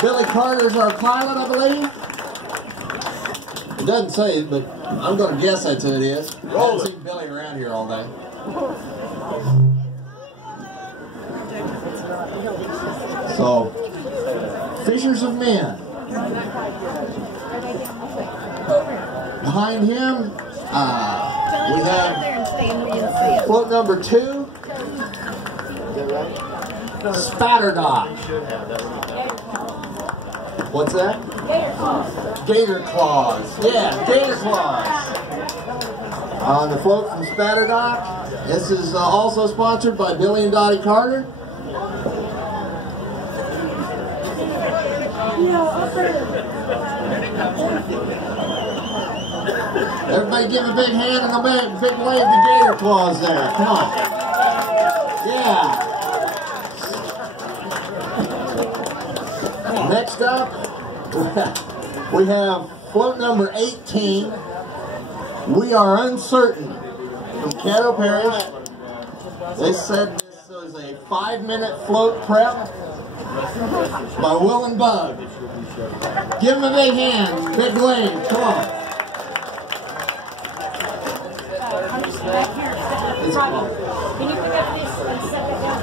Billy Carter's our pilot, I believe. It doesn't say it, but I'm going to guess that's who it is. I haven't seen Billy around here all day. So, Fishers of Men. Behind him, we have float number 2. Spatterdock. What's that? Gator Claws. Gator Claws. Yeah, Gator Claws. On the float from Spatterdock. This is also sponsored by Billy and Dottie Carter. Everybody give a big hand and a big wave to Gator Claws there. Come on. Yeah. Next up, we have float number 18. We Are Uncertain from Caddo Parish. They said this was a 5-minute float prep by Will and Bug. Give them a big hand, big wave, come on. Can you pick up this and set that down?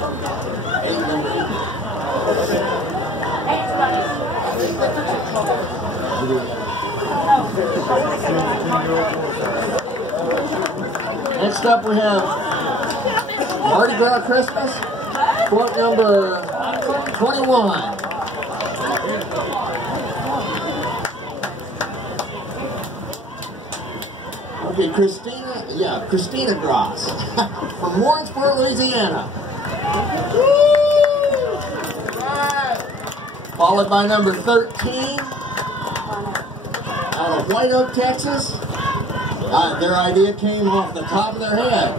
Next up we have Mardi Gras Christmas, float number 21. Okay, Christina Gross from Warrensburg, Louisiana. Followed by number 13 out of White Oak, Texas. Their idea came off the top of their head.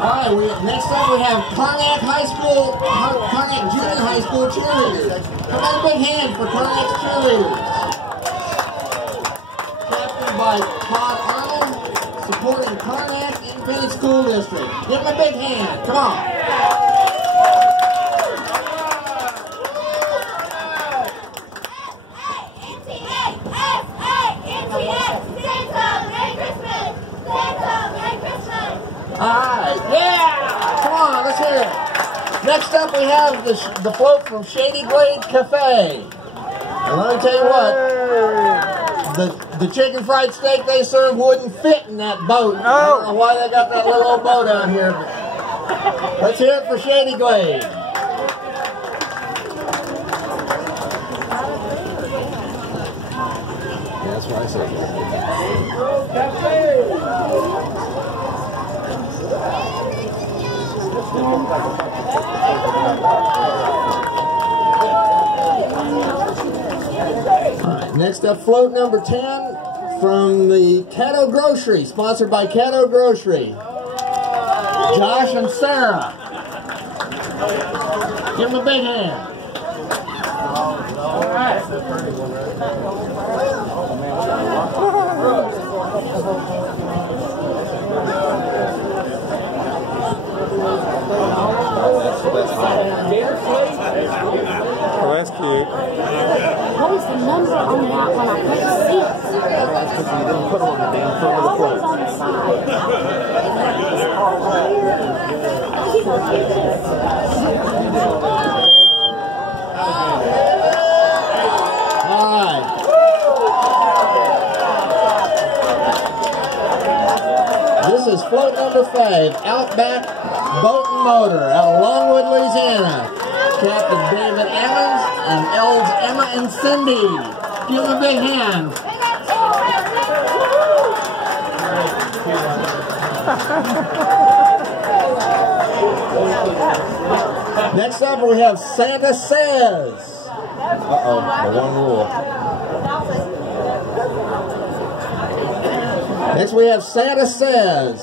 Alright, next up we have Karnak Junior High School cheerleaders. Come on, a big hand for Karnak's cheerleaders. Captained by Todd Arnold, supporting Karnak Independent School District. Give them a big hand, come on. Alright, yeah! Come on, let's hear it. Next up we have the float from Shady Glade Cafe. And let me tell you what, the chicken fried steak they serve wouldn't fit in that boat. I don't know why they got that little old boat out here. But let's hear it for Shady Glade. Yeah, that's what I said. Alright, next up, float number 10 from the Caddo Grocery, sponsored by Caddo Grocery. Josh and Sarah. Give them a big hand. Alright. Oh, that's cute. What is the number on that one? I couldn't see it. Because you didn't put them on the damn front of the float. Always on the side. Alright. This is float number 5, Outback Boat and Motor out of Longwood, Louisiana. Captain David Emmons and elves Emma and Cindy. Give them a big hand. Next up we have Santa Says. Uh-oh, the one rule. Next we have Santa Says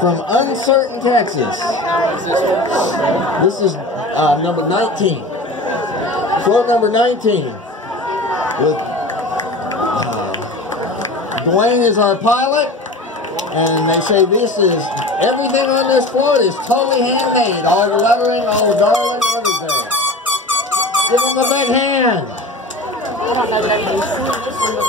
from Uncertain, Texas. This is number 19. Float number 19. With Dwayne is our pilot, and they say this is Everything on this float is totally handmade. All the lettering, all the garland, everything. Give them a big hand. I don't know that I can see this in the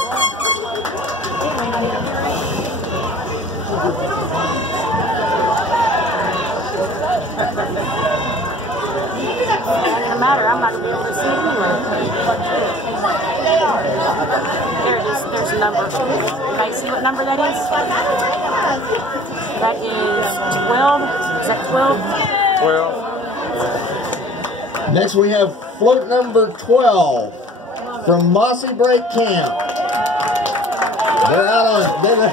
doesn't matter, I'm not going to be able to see it anyway. There it is, there's a number. Can I see what number that is? That is 12. Is that 12? 12. Next we have float number 12 from Mossy Break Camp. They're out on the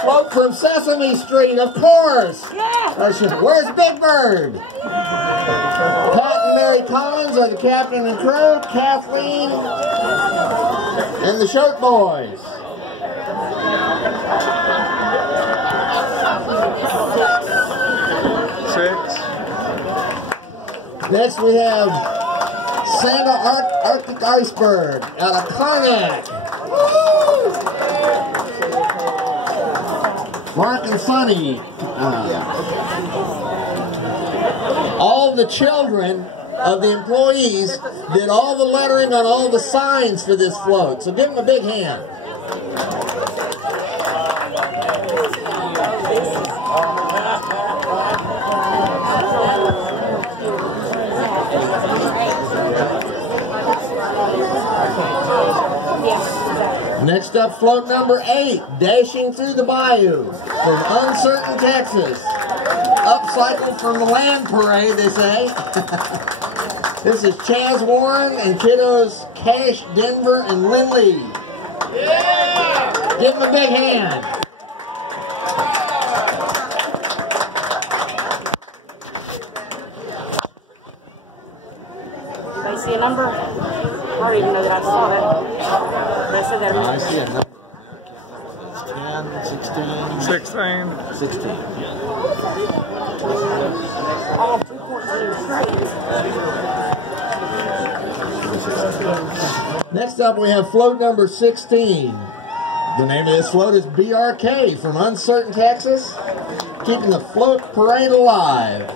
float from Sesame Street, of course. Yeah. Where's Big Bird? Pat and Mary Collins are the captain and crew. Kathleen and the Shirt Boys. Six. Next we have Santa Arctic Iceberg out of Karnak. Mark and Sonny. All the children of the employees did all the lettering on all the signs for this float. So give them a big hand. Next up, float number 8, dashing through the bayou from Uncertain, Texas. Upcycled from the land parade, they say. This is Chaz Warren and kiddos Cash Denver and Lindley. Yeah! Give them a big hand. Anybody see a number? I don't even know that I saw that. But I said that. I see a number. 10, 16. 16. 16. All 214. Next up, we have float number 16. The name of this float is BRK from Uncertain, Texas, keeping the float parade alive.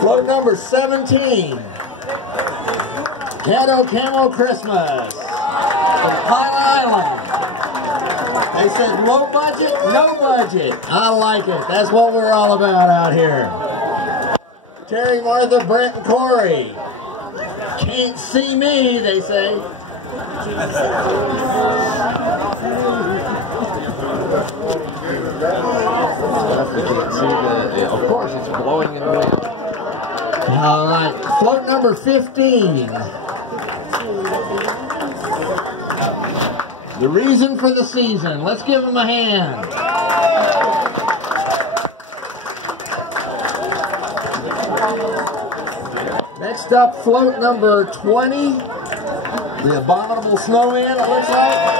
Float number 17, Ghetto Camo Christmas from Pine Island. They said low budget, no budget. I like it. That's what we're all about out here. Terry, Martha, Brent, and Corey. Can't see me, they say. Of course, it's blowing in the wind. All right, float number 15. The reason for the season. Let's give them a hand. Next up, float number 20. The Abominable Snowman, it looks like.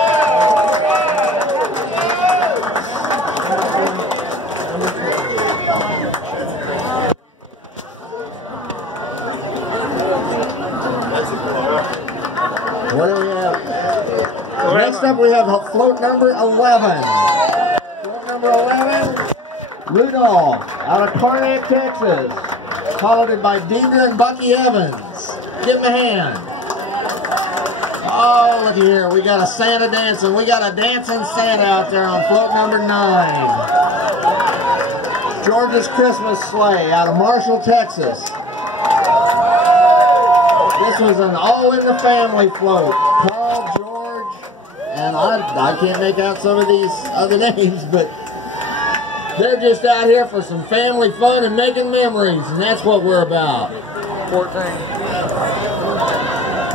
What do we have? Next up, we have float number 11. Float number 11, Rudolph, out of Karnak, Texas. Followed by Deidre and Bucky Evans. Give them a hand. Oh, look here. We got a Santa dancing. We got a dancing Santa out there on float number 9. George's Christmas Sleigh out of Marshall, Texas. This was an all-in-the-family float. Carl, George, and I can't make out some of these other names, but they're just out here for some family fun and making memories, and that's what we're about. 14.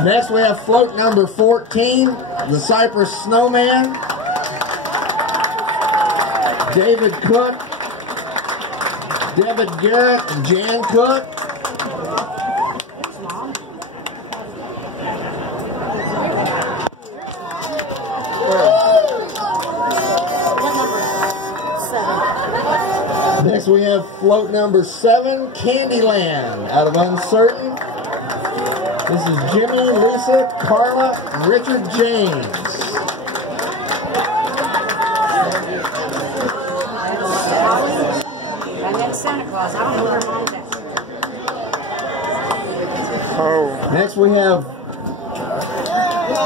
Next, we have float number 14, the Cypress Snowman. David Cook, David Garrett, and Jan Cook. Next we have float number 7, Candyland, out of Uncertain. This is Jimmy, Lisa, Carla, and Richard James. And then Santa Claus. I don't know where mom's at. Oh. Next we have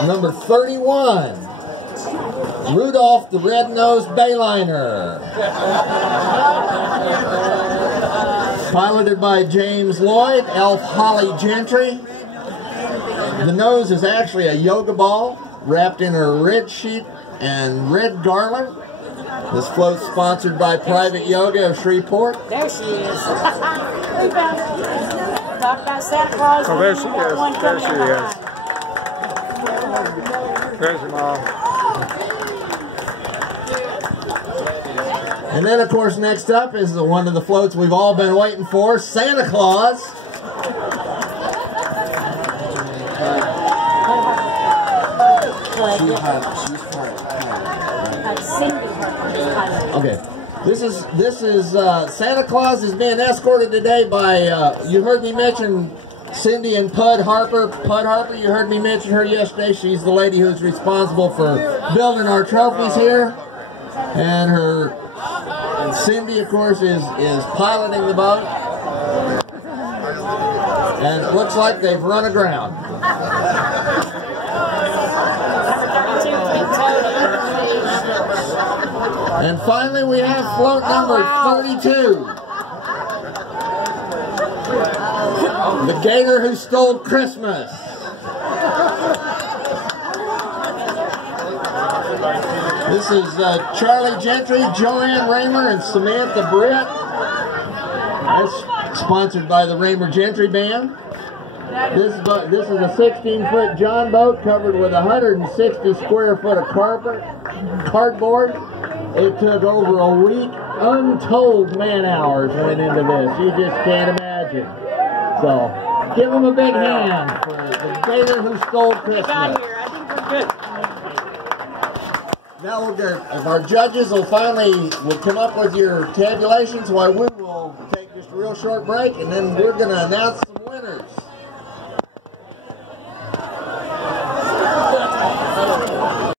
number 31, Rudolph the Red-Nosed Bayliner. Piloted by James Lloyd, Elf Holly Gentry. The nose is actually a yoga ball wrapped in a red sheet and red garland. This float's sponsored by Private Yoga of Shreveport. There she is. We found her. Talk about Santa Claus. Oh, there she is. One There coming she in is. behind. There's your mom. And then, of course, next up is one of the floats we've all been waiting for, Santa Claus. Okay, this is Santa Claus is being escorted today by you heard me mention Cindy and Pud Harper. Pud Harper, you heard me mention her yesterday. She's the lady who's responsible for building our trophies here, and Cindy, of course, is piloting the boat, and it looks like they've run aground. And finally, we have float number 32. The Gator Who Stole Christmas. This is Charlie Gentry, Joanne Raymer, and Samantha Britt. That's sponsored by the Raymer Gentry Band. This is a 16-foot John boat covered with 160 square foot of cardboard. It took over a week. Untold man hours went into this. You just can't imagine. So, give them a big hand for the Gator Who Stole Christmas. Got here. I think we're good. Now if our judges will come up with your tabulations, why we will take just a real short break, and then we're going to announce some winners.